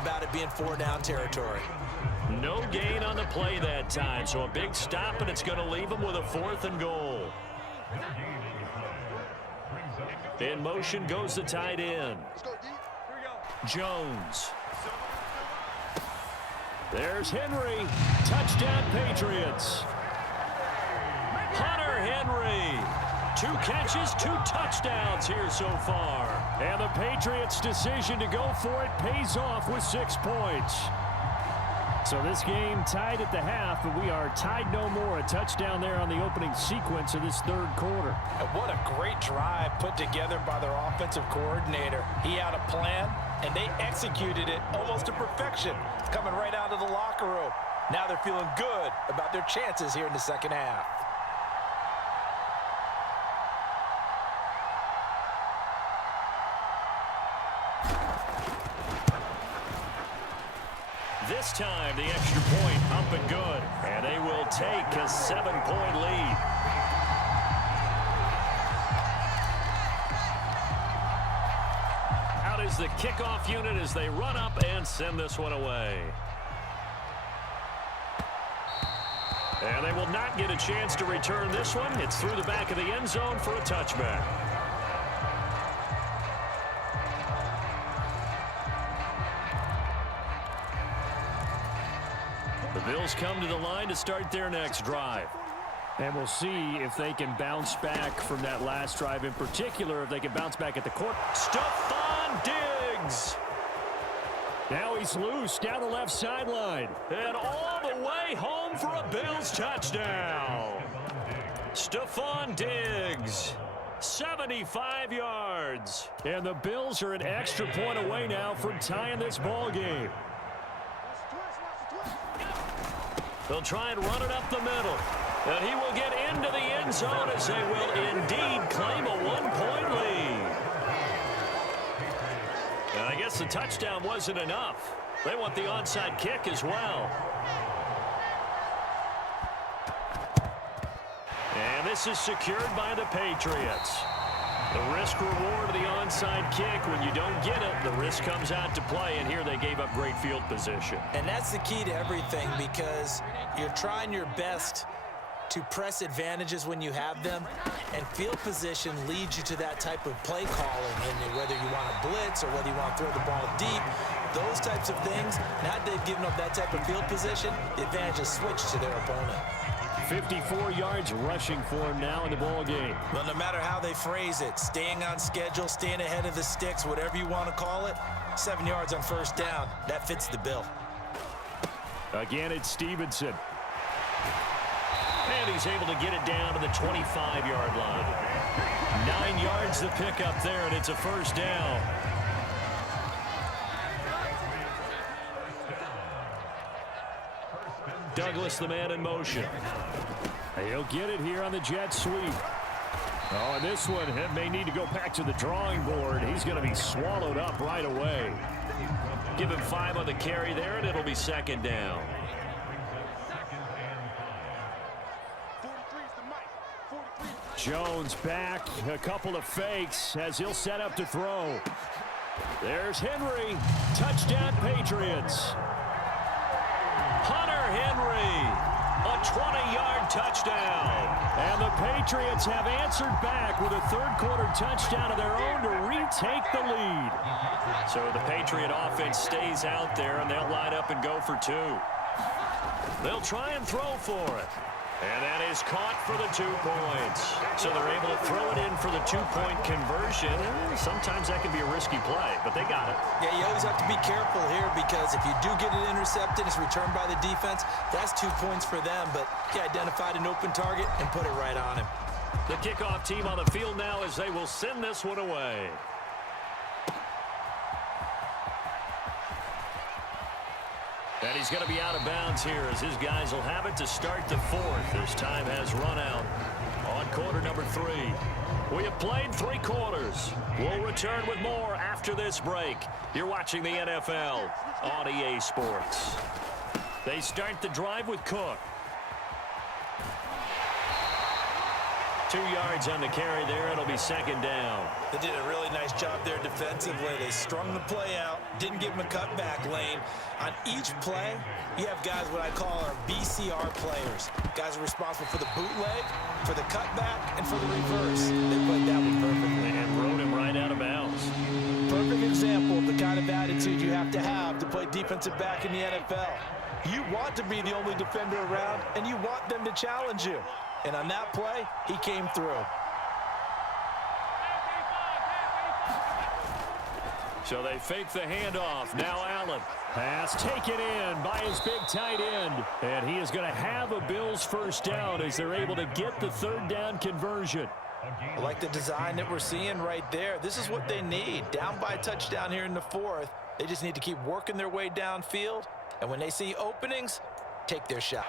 about it being 4-down territory. No gain on the play that time, so a big stop, and it's going to leave them with a 4th and goal. In motion goes the tight end. Jones. There's Henry. Touchdown, Patriots. Hunter Henry. 2 catches, 2 touchdowns here so far. And the Patriots' decision to go for it pays off with 6 points. So this game tied at the half, but we are tied no more. A touchdown there on the opening sequence of this 3rd quarter. And what a great drive put together by their offensive coordinator. He had a plan, and they executed it almost to perfection, coming right out of the locker room. Now they're feeling good about their chances here in the second half. This time, the extra point up and good. And they will take a 7-point lead. Out is the kickoff unit as they run up and send this one away. And they will not get a chance to return this one. It's through the back of the end zone for a touchback. The Bills come to the line to start their next drive. And we'll see if they can bounce back from that last drive in particular, if they can bounce back at the court. Stephon Diggs. Now he's loose down the left sideline. And all the way home for a Bills touchdown. Stephon Diggs. 75 yards. And the Bills are an extra point away now from tying this ball game. They'll try and run it up the middle. And he will get into the end zone as they will indeed claim a 1-point lead. And I guess the touchdown wasn't enough. They want the onside kick as well. And this is secured by the Patriots. The risk-reward of the onside kick, when you don't get it, the risk comes out to play, and here they gave up great field position. And that's the key to everything, because you're trying your best to press advantages when you have them, and field position leads you to that type of play calling, and whether you want to blitz or whether you want to throw the ball deep, those types of things. Now that they've given up that type of field position, the advantage is switched to their opponent. 54 yards rushing for him now in the ball game. Well, no matter how they phrase it, staying on schedule, staying ahead of the sticks, whatever you want to call it, 7 yards on first down, that fits the bill. Again, it's Stevenson. And he's able to get it down to the 25-yard line. 9 yards to pick up there, and it's a first down. Douglas, the man in motion. He'll get it here on the jet sweep. Oh, and this one may need to go back to the drawing board. He's going to be swallowed up right away. Give him 5 on the carry there, and it'll be second down. Jones back, a couple of fakes as he'll set up to throw. There's Henry. Touchdown, Patriots. Hunter Henry, a 20-yard touchdown. And the Patriots have answered back with a third-quarter touchdown of their own to retake the lead. So the Patriot offense stays out there, and they'll line up and go for 2. They'll try and throw for it. And that is caught for the 2 points. So they're able to throw it in for the 2-point conversion. And sometimes that can be a risky play, but they got it. Yeah, you always have to be careful here, because if you do get it intercepted, it's returned by the defense, that's 2 points for them. But he identified an open target and put it right on him. The kickoff team on the field now as they will send this one away. And he's going to be out of bounds here as his guys will have it to start the 4th. As time has run out on quarter number 3. We have played 3 quarters. We'll return with more after this break. You're watching the NFL on EA Sports. They start the drive with Cook. 2 yards on the carry there. It'll be second down. They did a really nice job there defensively. They strung the play out, didn't give him a cutback lane. On each play, you have guys what I call our BCR players. Guys are responsible for the bootleg, for the cutback, and for the reverse. They played that one perfectly. And rode him right out of bounds. Perfect example of the kind of attitude you have to play defensive back in the NFL. You want to be the only defender around, and you want them to challenge you. And on that play, he came through. So they fake the handoff. Now Allen. Pass taken in by his big tight end. And he is going to have a Bills first down as they're able to get the third down conversion. I like the design that we're seeing right there. This is what they need. Down by a touchdown here in the fourth. They just need to keep working their way downfield. And when they see openings, take their shot.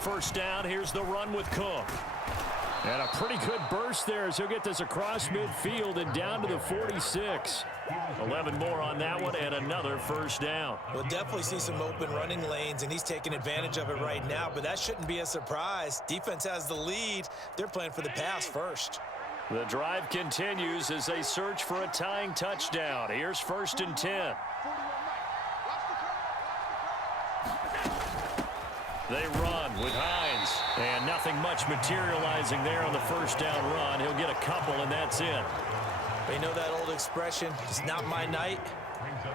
First down, here's the run with Cook. And a pretty good burst there as he'll get this across midfield and down to the 46. 11 more on that one and another first down. We'll definitely see some open running lanes, and he's taking advantage of it right now, but that shouldn't be a surprise. Defense has the lead. They're playing for the pass first. The drive continues as they search for a tying touchdown. Here's 1st and 10. They run with Hines, and nothing much materializing there on the first down run. He'll get a couple, and that's it. But you know that old expression, it's not my night?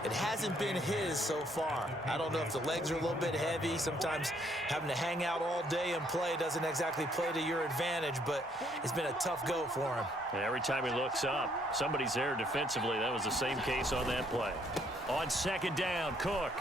It hasn't been his so far. I don't know if the legs are a little bit heavy. Sometimes having to hang out all day and play doesn't exactly play to your advantage, but it's been a tough go for him. And every time he looks up, somebody's there defensively. That was the same case on that play. On second down, Cook.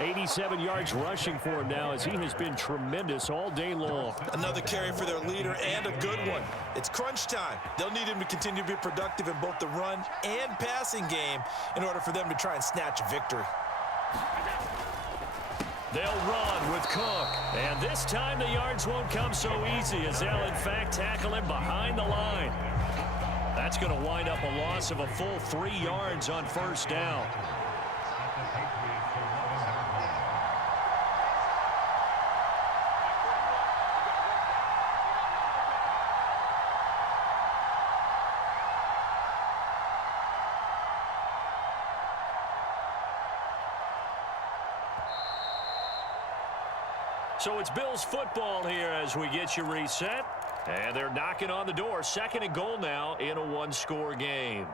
87 yards rushing for him now as he has been tremendous all day long. Another carry for their leader and a good one. It's crunch time. They'll need him to continue to be productive in both the run and passing game in order for them to try and snatch a victory. They'll run with Cook. And this time the yards won't come so easy as they'll in fact tackle him behind the line. That's going to wind up a loss of a full 3 yards on first down. So it's Bills football here as we get you reset. And they're knocking on the door. 2nd and goal now in a one-score game.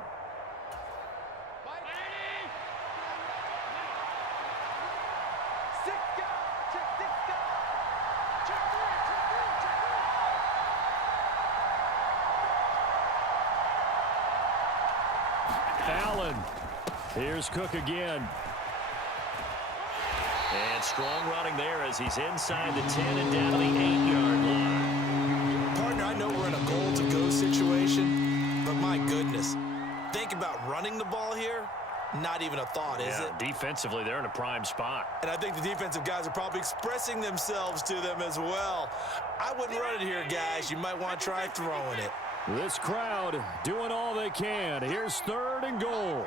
Allen. Here's Cook again. And strong running there as he's inside the 10 and down to the 8-yard line. Partner, I know we're in a goal-to-go situation, but my goodness. Think about running the ball here. Not even a thought, is it? Defensively, they're in a prime spot. And I think the defensive guys are probably expressing themselves to them as well. I wouldn't run it here, guys. You might want to try throwing it. This crowd doing all they can. Here's 3rd and goal.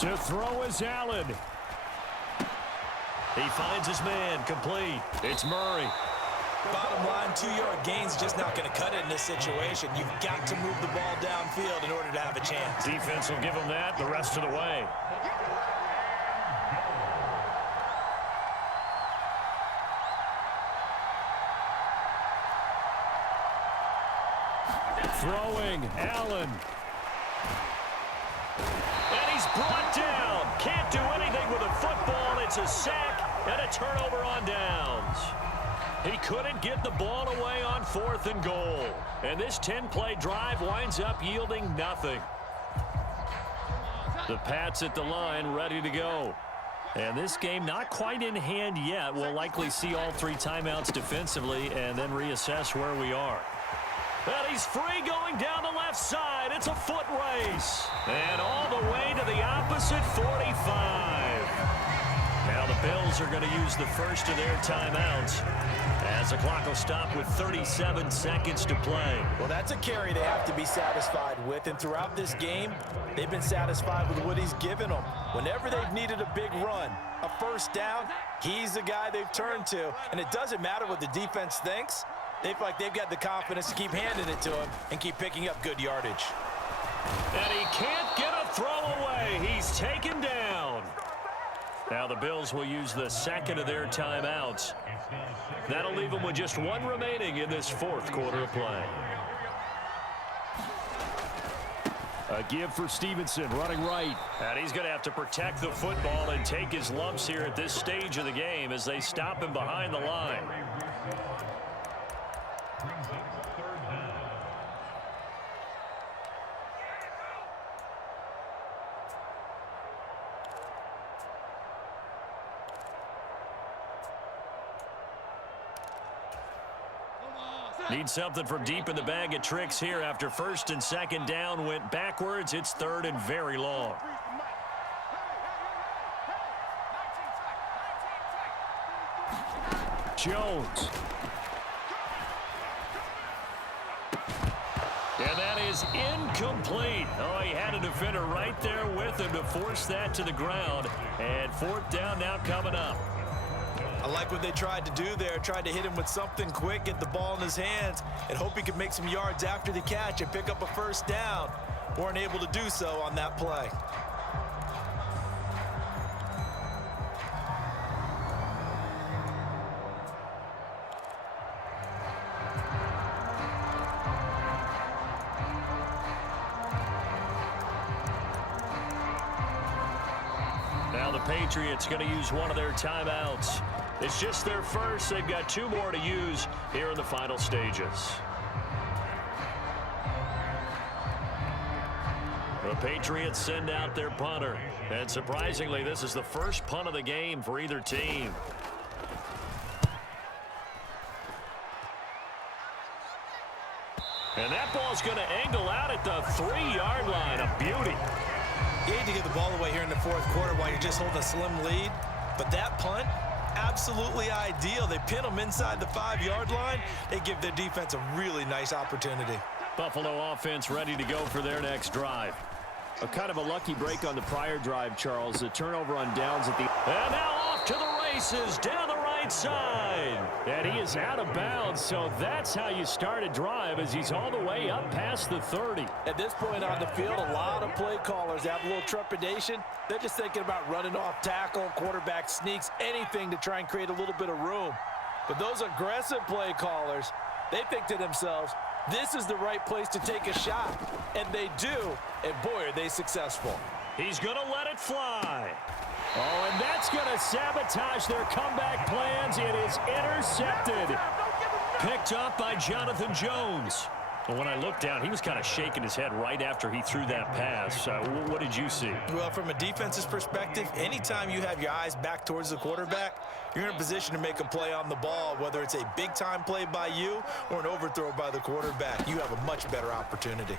To throw is Allen. He finds his man, complete. It's Murray. Bottom line, 2-yard gain's just not going to cut it in this situation. You've got to move the ball downfield in order to have a chance. Defense will give him that the rest of the way. Throwing, Allen. And he's brought down. Can't do anything with a football. It's a sack and a turnover on downs. He couldn't get the ball away on 4th and goal. And this 10-play drive winds up yielding nothing. The Pats at the line ready to go. And this game not quite in hand yet. We'll likely see all 3 timeouts defensively and then reassess where we are. And he He's free going down the left side. It's a foot race. And all the way to the opposite 45. Now the Bills are going to use the first of their timeouts as the clock will stop with 37 seconds to play. Well, that's a carry they have to be satisfied with, and throughout this game, they've been satisfied with what he's given them. Whenever they've needed a big run, a first down, he's the guy they've turned to, and it doesn't matter what the defense thinks. They feel like they've got the confidence to keep handing it to him and keep picking up good yardage. And he can't get a throw away. He's taken down. Now the Bills will use the second of their timeouts. That'll leave them with just one remaining in this fourth quarter of play. A give for Stevenson, running right. And he's going to have to protect the football and take his lumps here at this stage of the game as they stop him behind the line. Need something from deep in the bag of tricks here after first and second down went backwards. It's third and very long. Jones. And that is incomplete. Oh, he had a defender right there with him to force that to the ground. And fourth down now coming up. I like what they tried to do there, tried to hit him with something quick, get the ball in his hands, and hope he could make some yards after the catch and pick up a first down. Weren't able to do so on that play. Now the Patriots going to use one of their timeouts. It's just their first. They've got two more to use here in the final stages. The Patriots send out their punter. And surprisingly, this is the first punt of the game for either team. And that ball's going to angle out at the 3-yard line. A beauty. You hate to get the ball away here in the fourth quarter while you're just holding a slim lead. But that punt, absolutely ideal. They pin them inside the 5-yard line. They give their defense a really nice opportunity. Buffalo offense ready to go for their next drive. A kind of a lucky break on the prior drive, Charles. The turnover on downs at the... And now off to the races down the right side. And he is out of bounds, so that's how you start a drive as he's all the way up past the 30. At this point on the field, a lot of play callers have a little trepidation. They're just thinking about running off tackle, quarterback sneaks, anything to try and create a little bit of room. But those aggressive play callers, they think to themselves, this is the right place to take a shot. And they do, and boy, are they successful. He's going to let it fly. Oh, and that's going to sabotage their comeback plans. It is intercepted. Picked up by Jonathan Jones. But when I looked down, he was kind of shaking his head right after he threw that pass. What did you see? Well, from a defense's perspective, anytime you have your eyes back towards the quarterback, you're in a position to make a play on the ball, whether it's a big-time play by you or an overthrow by the quarterback. You have a much better opportunity.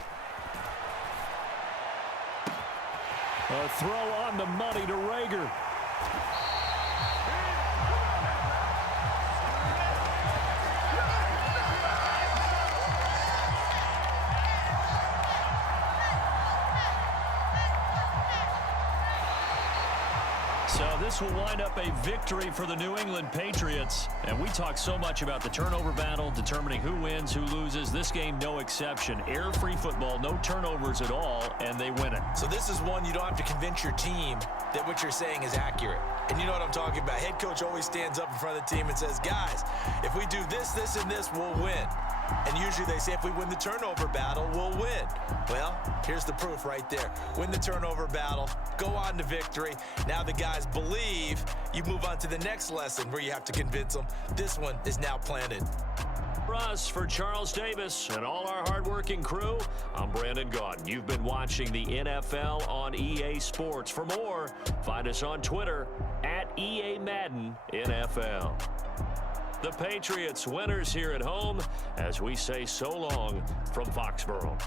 A throw on the money to Rager. So this will wind up a victory for the New England Patriots. And we talk so much about the turnover battle, determining who wins, who loses. This game, no exception. Error-free football, no turnovers at all, and they win it. So this is one you don't have to convince your team that what you're saying is accurate. And you know what I'm talking about. Head coach always stands up in front of the team and says, guys, if we do this, this, and this, we'll win. And usually they say if we win the turnover battle, we'll win. Well, here's the proof right there. Win the turnover battle, go on to victory. Now the guys believe. You move on to the next lesson where you have to convince them. This one is now planted. For us, for Charles Davis and all our hardworking crew, I'm Brandon Gaudin. You've been watching the NFL on EA Sports. For more, find us on Twitter @EA Madden NFL. The Patriots winners here at home as we say so long from Foxborough.